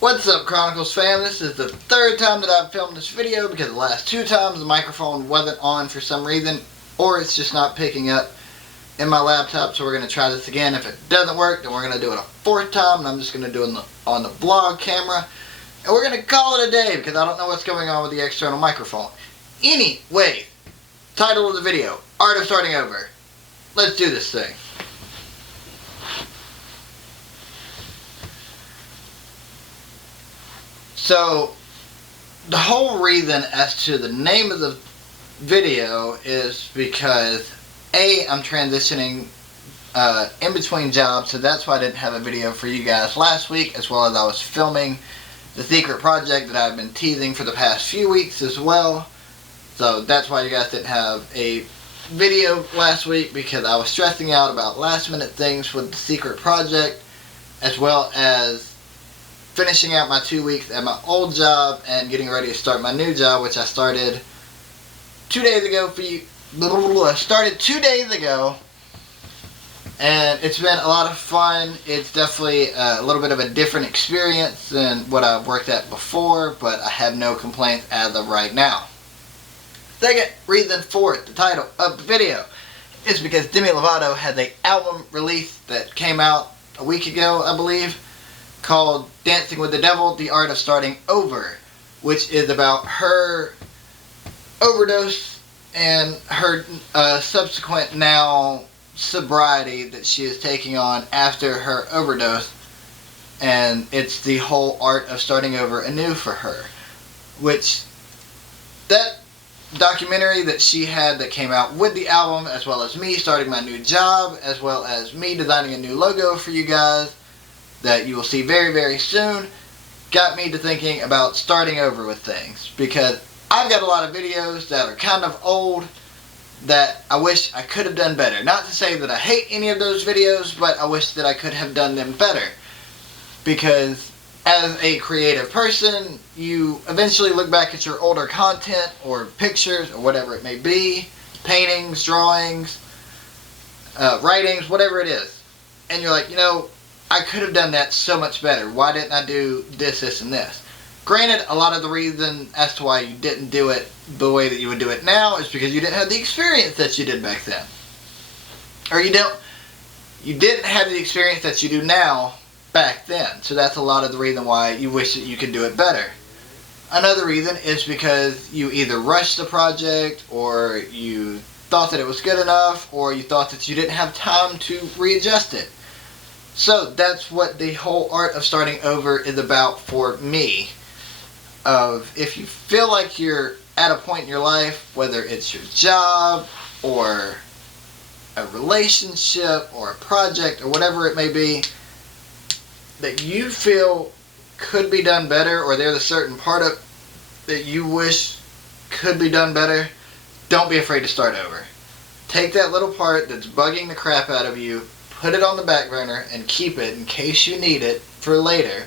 What's up, Chronicles fam? This is the third time that I've filmed this video because the last two times the microphone wasn't on for some reason, or it's just not picking up in my laptop. So we're going to try this again. If it doesn't work, then we're going to do it a fourth time, and I'm just going to do it on the vlog camera. And we're going to call it a day because I don't know what's going on with the external microphone. Anyway, title of the video, Art of Starting Over. Let's do this thing. So, the whole reason as to the name of the video is because A, I'm transitioning in between jobs, so that's why I didn't have a video for you guys last week, as well as I was filming the secret project that I've been teasing for the past few weeks as well. So that's why you guys didn't have a video last week, because I was stressing out about last minute things with the secret project, as well as finishing out my 2 weeks at my old job and getting ready to start my new job, which I started 2 days ago for you. I started 2 days ago, and it's been a lot of fun. It's definitely a little bit of a different experience than what I've worked at before, but I have no complaints as of right now. Second reason for it, the title of the video, is because Demi Lovato has an album release that came out a week ago, I believe, called Dancing with the Devil, The Art of Starting Over, which is about her overdose and her subsequent now sobriety that she is taking on after her overdose, and it's the whole art of starting over anew for her, which that documentary that she had that came out with the album, as well as me starting my new job, as well as me designing a new logo for you guys that you will see very, very soon, got me to thinking about starting over with things, because I've got a lot of videos that are kind of old that I wish I could have done better. Not to say that I hate any of those videos, but I wish that I could have done them better, because as a creative person, you eventually look back at your older content or pictures or whatever it may be, paintings, drawings, writings, whatever it is, and you're like, you know, I could have done that so much better. Why didn't I do this, this, and this? Granted, a lot of the reason as to why you didn't do it the way that you would do it now is because you didn't have the experience that you did back then. Or you didn't have the experience that you do now back then. So that's a lot of the reason why you wish that you could do it better. Another reason is because you either rushed the project, or you thought that it was good enough, or you thought that you didn't have time to readjust it. So that's what the whole art of starting over is about for me. If you feel like you're at a point in your life, whether it's your job or a relationship or a project or whatever it may be, that you feel could be done better, or there's a certain part of that you wish could be done better, don't be afraid to start over. Take that little part that's bugging the crap out of you, put it on the back burner, and keep it in case you need it for later,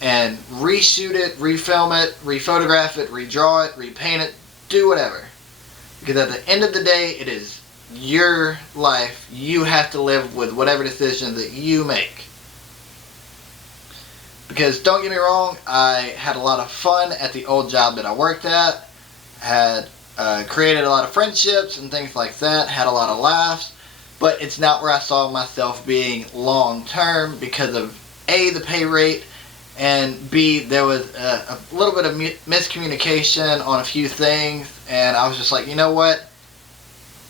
and reshoot it, refilm it, rephotograph it, redraw it, repaint it, do whatever. Because at the end of the day, it is your life. You have to live with whatever decisions that you make. Because don't get me wrong, I had a lot of fun at the old job that I worked at, had created a lot of friendships and things like that, had a lot of laughs. But it's not where I saw myself being long term because of A, the pay rate, and B, there was a little bit of miscommunication on a few things, and I was just like, you know what,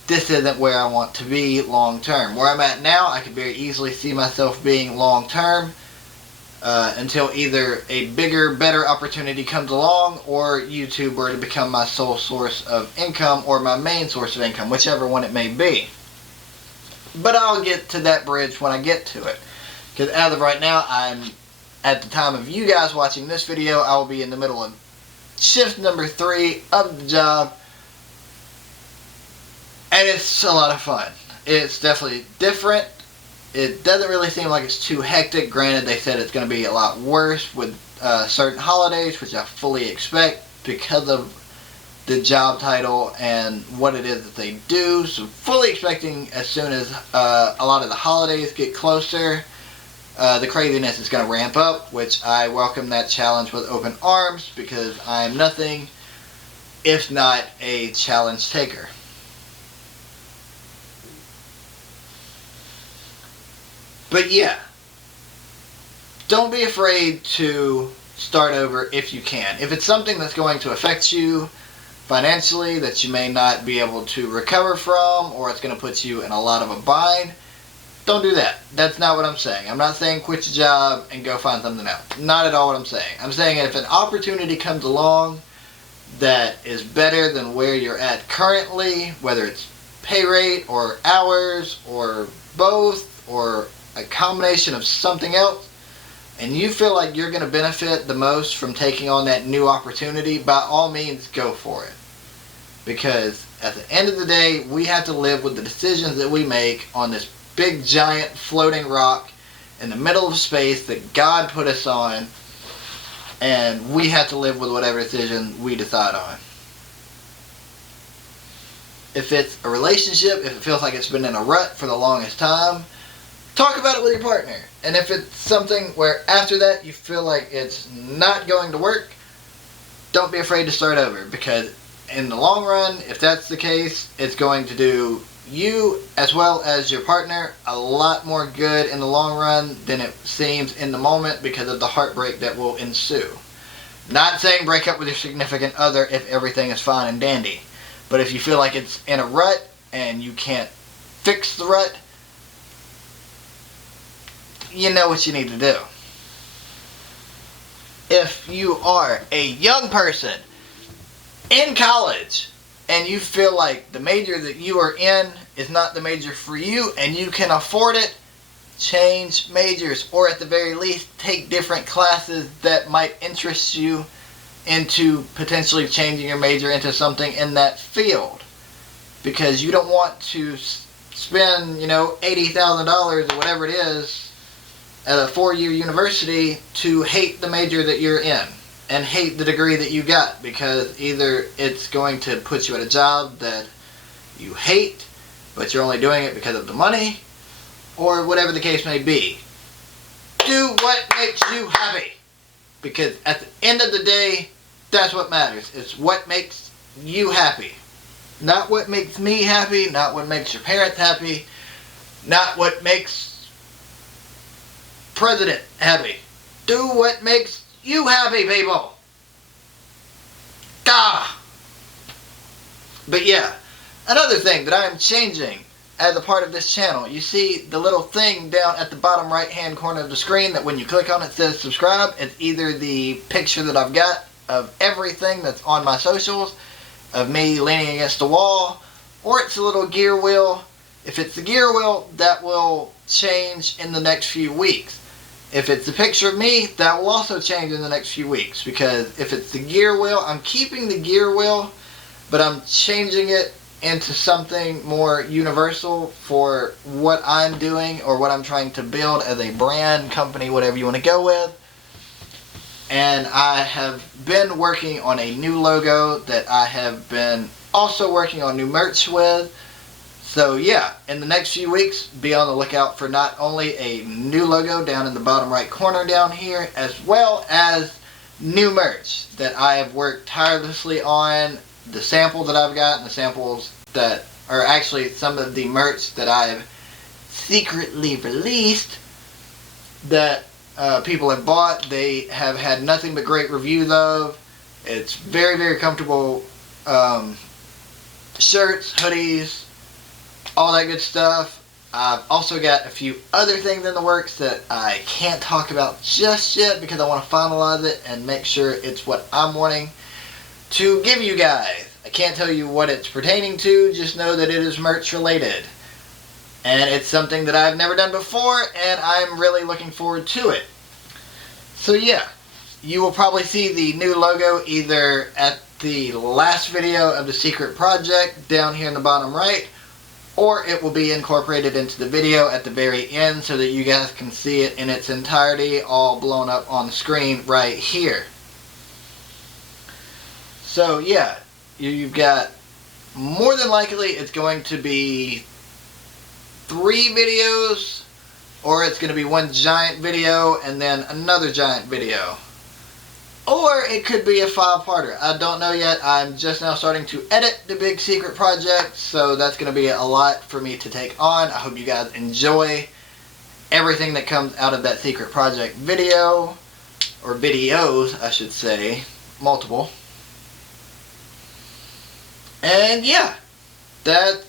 this isn't where I want to be long term. Where I'm at now, I could very easily see myself being long term until either a bigger, better opportunity comes along, or YouTube were to become my sole source of income, or my main source of income, whichever one it may be. But I'll get to that bridge when I get to it. Because as of right now, at the time of you guys watching this video, I will be in the middle of shift number 3 of the job. And it's a lot of fun. It's definitely different. It doesn't really seem like it's too hectic. Granted, they said it's going to be a lot worse with certain holidays, which I fully expect because of the job title and what it is that they do. So fully expecting as soon as a lot of the holidays get closer, the craziness is going to ramp up, which I welcome that challenge with open arms because I am nothing if not a challenge taker. But yeah, don't be afraid to start over if you can. If it's something that's going to affect you financially that you may not be able to recover from, or it's going to put you in a lot of a bind, don't do that. That's not what I'm saying. I'm not saying quit your job and go find something else. Not at all what I'm saying. I'm saying if an opportunity comes along that is better than where you're at currently, whether it's pay rate or hours or both or a combination of something else, and you feel like you're going to benefit the most from taking on that new opportunity, by all means go for it. Because at the end of the day, we have to live with the decisions that we make on this big giant floating rock in the middle of space that God put us on, and we have to live with whatever decision we decide on. If it's a relationship, if it feels like it's been in a rut for the longest time, talk about it with your partner. And if it's something where after that you feel like it's not going to work, don't be afraid to start over, because in the long run, if that's the case, it's going to do you as well as your partner a lot more good in the long run than it seems in the moment, because of the heartbreak that will ensue. Not saying break up with your significant other if everything is fine and dandy, but if you feel like it's in a rut and you can't fix the rut, you know what you need to do. If you are a young person in college and you feel like the major that you are in is not the major for you and you can afford it, change majors, or at the very least take different classes that might interest you into potentially changing your major into something in that field. Because you don't want to spend, $80,000 or whatever it is at a 4-year university to hate the major that you're in and hate the degree that you got, because either it's going to put you at a job that you hate but you're only doing it because of the money, or whatever the case may be. Do what makes you happy, because at the end of the day, that's what matters. It's what makes you happy. Not what makes me happy, not what makes your parents happy, not what makes President happy. Do what makes you happy, people. Gah! But yeah, another thing that I am changing as a part of this channel, you see the little thing down at the bottom right hand corner of the screen that when you click on it says subscribe. It's either the picture that I've got of everything that's on my socials, of me leaning against a wall, or it's a little gear wheel. If it's the gear wheel, that will change in the next few weeks. If it's a picture of me, that will also change in the next few weeks, because if it's the gear wheel, I'm keeping the gear wheel, but I'm changing it into something more universal for what I'm doing or what I'm trying to build as a brand, company, whatever you want to go with. And I have been working on a new logo that I have been also working on new merch with. So yeah, in the next few weeks, be on the lookout for not only a new logo down in the bottom right corner down here, as well as new merch that I have worked tirelessly on. The sample that I've got and the samples that are actually some of the merch that I've secretly released that people have bought. They have had nothing but great reviews of. It's very, very comfortable shirts, hoodies, all that good stuff. I've also got a few other things in the works that I can't talk about just yet because I want to finalize it and make sure it's what I'm wanting to give you guys. I can't tell you what it's pertaining to, just know that it is merch related. And it's something that I've never done before, and I'm really looking forward to it. So yeah, you will probably see the new logo either at the last video of the secret project down here in the bottom right, or it will be incorporated into the video at the very end so that you guys can see it in its entirety, all blown up on the screen right here. So yeah, you've got, more than likely it's going to be 3 videos or it's going to be one giant video and then another giant video. Or it could be a 5-parter. I don't know yet. I'm just now starting to edit the big secret project, so that's going to be a lot for me to take on. I hope you guys enjoy everything that comes out of that secret project video, or videos, I should say, multiple. And yeah, that's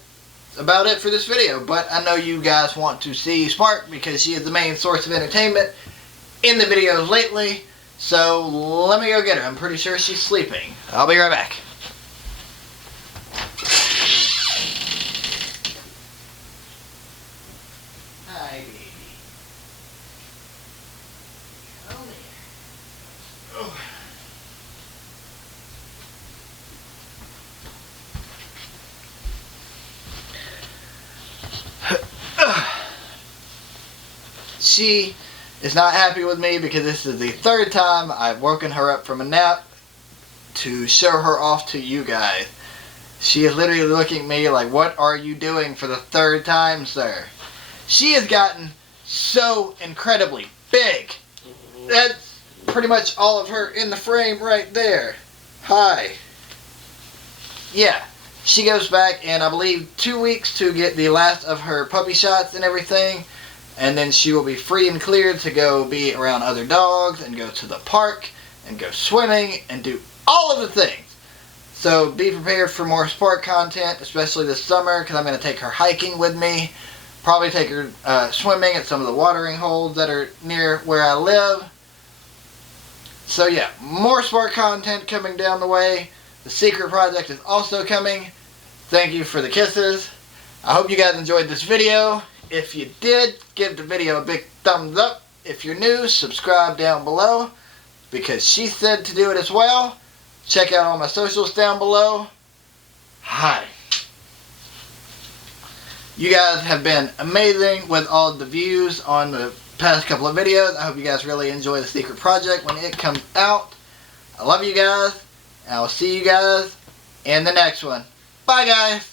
about it for this video. But I know you guys want to see Spark because she is the main source of entertainment in the videos lately. So let me go get her. I'm pretty sure she's sleeping. I'll be right back. Hi, baby. Come here. Oh. She is not happy with me because this is the 3rd time I've woken her up from a nap to show her off to you guys. She is literally looking at me like, what are you doing for the 3rd time, sir? She has gotten so incredibly big. That's pretty much all of her in the frame right there. Hi. Yeah, she goes back in, I believe, 2 weeks to get the last of her puppy shots and everything. And then she will be free and cleared to go be around other dogs and go to the park and go swimming and do all of the things. So be prepared for more Spark content, especially this summer, because I'm going to take her hiking with me. Probably take her swimming at some of the watering holes that are near where I live. So yeah, more Spark content coming down the way. The secret project is also coming. Thank you for the kisses. I hope you guys enjoyed this video. If you did, give the video a big thumbs up. If you're new, subscribe down below because she said to do it as well. Check out all my socials down below. Hi. You guys have been amazing with all the views on the past couple of videos. I hope you guys really enjoy the secret project when it comes out. I love you guys. And I will see you guys in the next one. Bye, guys.